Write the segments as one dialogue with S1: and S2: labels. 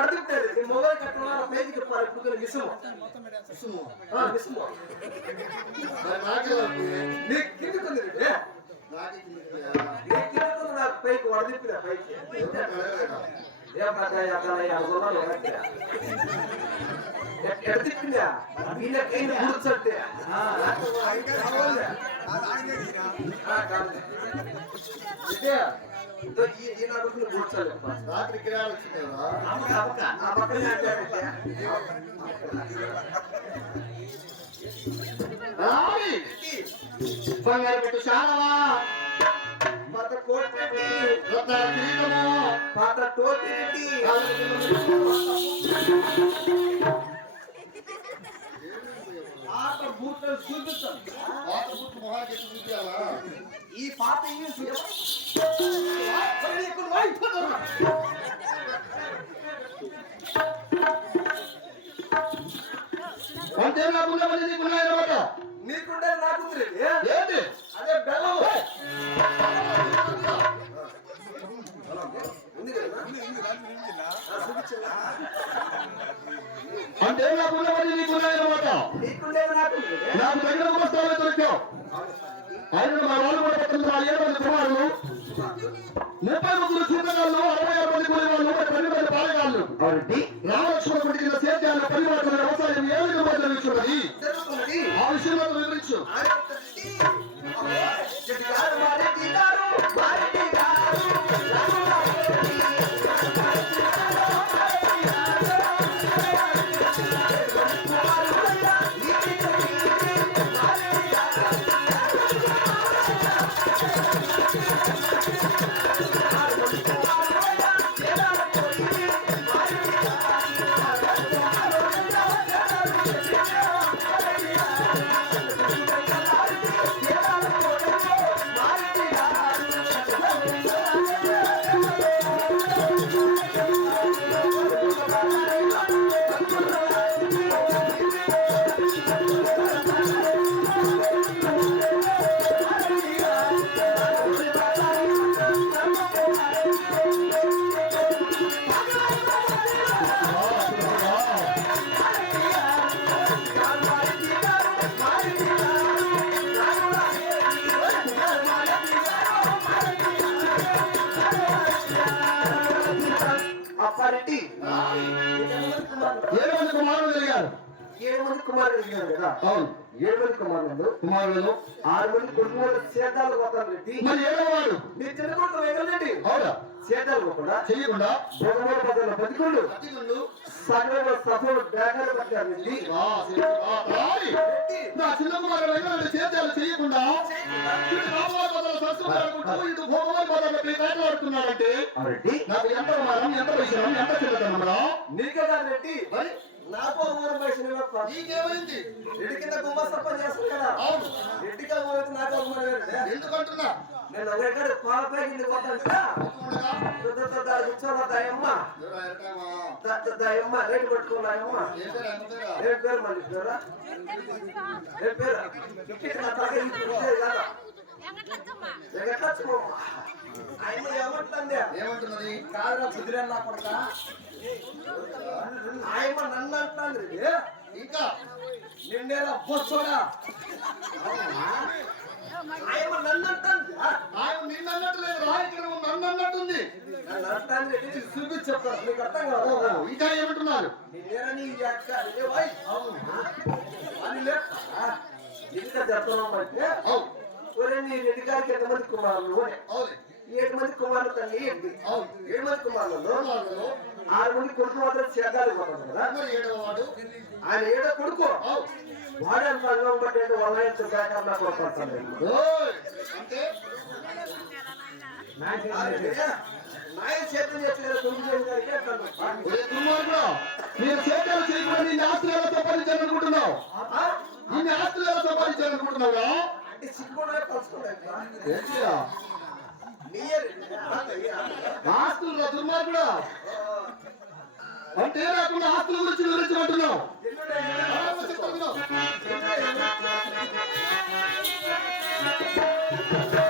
S1: వడదిప్పారు ఈ మొబైల్ కట్టడం పైకి చెప్పారు ఇప్పుడు మిసము ఆ, మిసము నీకు కిందికి ఉంది రెడ్డి. నీకు కిందికి ఉంది నాకు పైకి వడదిప్పిన పైకి. ఏ పడ్డాయి అక్కడ అనుకున్నాను ఒకటి ఎక్కడ తిప్పిందా వీళ్ళకైనా కూర్చోండి ఇదే. ಇದ್ದು
S2: ಈ ದಿನ ಬಿಟ್ಟು ಕೂಡ್ಸಲ್ಲ
S1: ರಾತ್ರಿ ಕಿರಾಳ ಬಂಗಾರ
S2: ಬಿಟ್ಟು ಶಾಲವಾ
S1: ಮತ್ತ ಕೋಟಿ ಪಾತ್ರ ಟೋಟಿ ಆತ ಬೂಟ್
S2: ಸುದ್ದ ಆತ ಬೂಟ್ ಮಹಾರಾಜ ಸುದ್ದಿಯಲ್ಲ
S1: ఈ పాత చూడ
S2: అంటే నాకు
S1: నీకుండే నాకు అదే బెల్లం
S2: వాళ్ళు ఏడు మంది కుమారులు ముప్పై ముగ్గురు చూడగాళ్ళు
S1: అప్పారెడ్డి
S2: ఏడు మంది కుమారులు జరిగారు
S1: ఏడు మంది కుమారులు కలిగారు కదా?
S2: అవును.
S1: ఏడు మంది కుమారులు
S2: కుమారులు
S1: ఆరు మంది కొడుకులు సేదాలు పోతారు రెడ్డి.
S2: మరి ఏడవ వాడు
S1: నీ చిన్న కొడుకు వెగలండి
S2: అవునా?
S1: సేదాలు కూడా
S2: చెయ్యకుండా?
S1: భోగమూల పదవుల బతికుడు. సగల సఫలు బ్యాగలు పట్టారు రెడ్డి.
S2: ఆ, ఆ, రాయి. నా చిన్న కుమారులు వెంకటరెడ్డి సేద్యాలు చేయకుండా ఇటు రామవారి పదాల
S1: రెడ్డి.
S2: నాకు ఎంత అవమానం ఎంత విషయం ఎంత చిన్నతనమరా
S1: నీకే కాదు రెడ్డి.
S2: మరి?
S1: బయట
S2: నీకేమైంది?
S1: రెడ్డి కింద గుమ్మస్తప్ప చేస్తాను కదా. రెడ్డికి ఊరైతే నాకు అవమానం
S2: ఎందుకంటున్నా
S1: నేను కింద దయమ్మ. దయమ్మ. రేటు పట్టుకున్నాయమ్మ
S2: ఏం పేరు,
S1: మళ్ళీ పేరా? కాదా? ఆయన ఏమంటుంది
S2: ఏమంటున్నది?
S1: కాదురా కుదిరేనా కొడక. ఆయమ్మ నన్ను అంటుంది
S2: ఇంకా
S1: నిన్నేరా బొచ్చోడా ఆయమ్మ నన్ను అంటుంది
S2: ఆయన నిన్ను అన్నట్టు లేదు రా ఇక్కడ నన్ను అన్నట్టుంది
S1: నన్ను చూపించి చెప్తాను నీకు అర్థం కాదు.
S2: ఇంకా ఏమంటున్నారు?
S1: నిన్నేరా నీ యొక్క ఏ వాయ్ అని లేక ఇంకా చెప్తున్నాం అంటే ఒరే నీ రెడ్డి గారికి ఎంతమంది కుమారులు
S2: అవును.
S1: ఏడు మంది కుమారులు తల్లి ఏడు మంది కుమారులలో ఆరు మంది కొడుకు మాత్రం చేద్దాలు కదా? ఆయన ఏడో కొడుకు. వాడే పట్టేది వాళ్ళ ఎంత కాకుండా చేతులు చేతులు చేతులు
S2: దుర్మార్గుడా, మీరు చేయకుండా ఆశ్రయాలు సంపాదించాలనుకుంటున్నావు
S1: అంటే? నీయర్
S2: ఆస్తులు దుర్మార్గుడా? అంటే లేకుండా ఆస్తుల గురించి వివరించమంటున్నావు అలాగే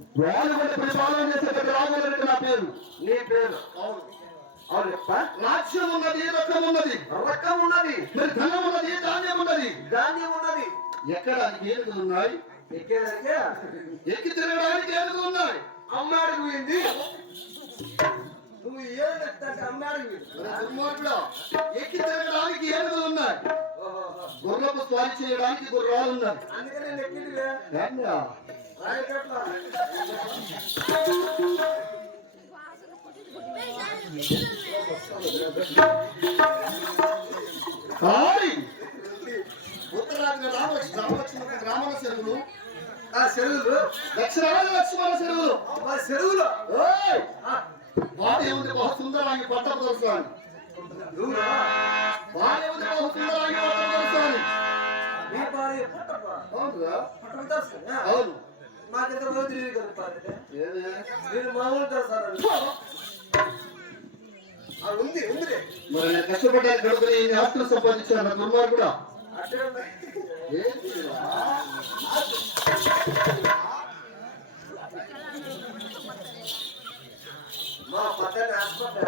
S2: వాళ్ళు కూడా పరిపాలన చేసే రామరెడ్డి నా పేరు.
S1: నీ పేరు. అవును. చెప్ప
S2: రాజ్యం ఉన్నది రకం ఉన్నది.
S1: రకం ఉన్నది.
S2: మరి ధనం ఉన్నది ధాన్యం ఉన్నది.
S1: ధాన్యం ఉన్నది.
S2: ఎక్కడానికి ఏనుగులు ఉన్నాయి?
S1: ఎక్కేదానికే?
S2: ఎక్కి తిరగడానికి ఏనుగులు ఉన్నాయి.
S1: అమ్మాడికి పోయింది. నువ్వు ఏడు అమ్మాడికి పోయింది.
S2: మరి దుర్మార్గుడా, ఎక్కి తిరగడానికి ఏనుగులు ఉన్నాయి. గుర్రపు స్వారీ చేయడానికి గుర్రాలు ఉన్నాయి.
S1: అందుకనే ఎక్కిందిలే.
S2: ఉత్తరాదిన రామలక్ష్మి గ్రామాల చెరువులు.
S1: ఆ చెరువులు?
S2: దక్షిణాది లక్ష్మణ చెరువులు.
S1: చెరువులు! ఆ,
S2: వాటి ఉంది బహు సుందరాంగి బహు పట్టణ దొరసాని
S1: మీ
S2: అవును
S1: నాకెంత రోజు భార్య.
S2: ఏమే?
S1: నేను మామూలు తెలుసాను ఉంది ఉందిలే
S2: మరి నేను కష్టపడ్డానికి కడుపుని ఇన్ని ఆస్తులు సంపాదించాను
S1: అట్టే ఉన్నాయి.
S2: ఏంటిరా?
S1: మా పక్కన హాస్పిటల్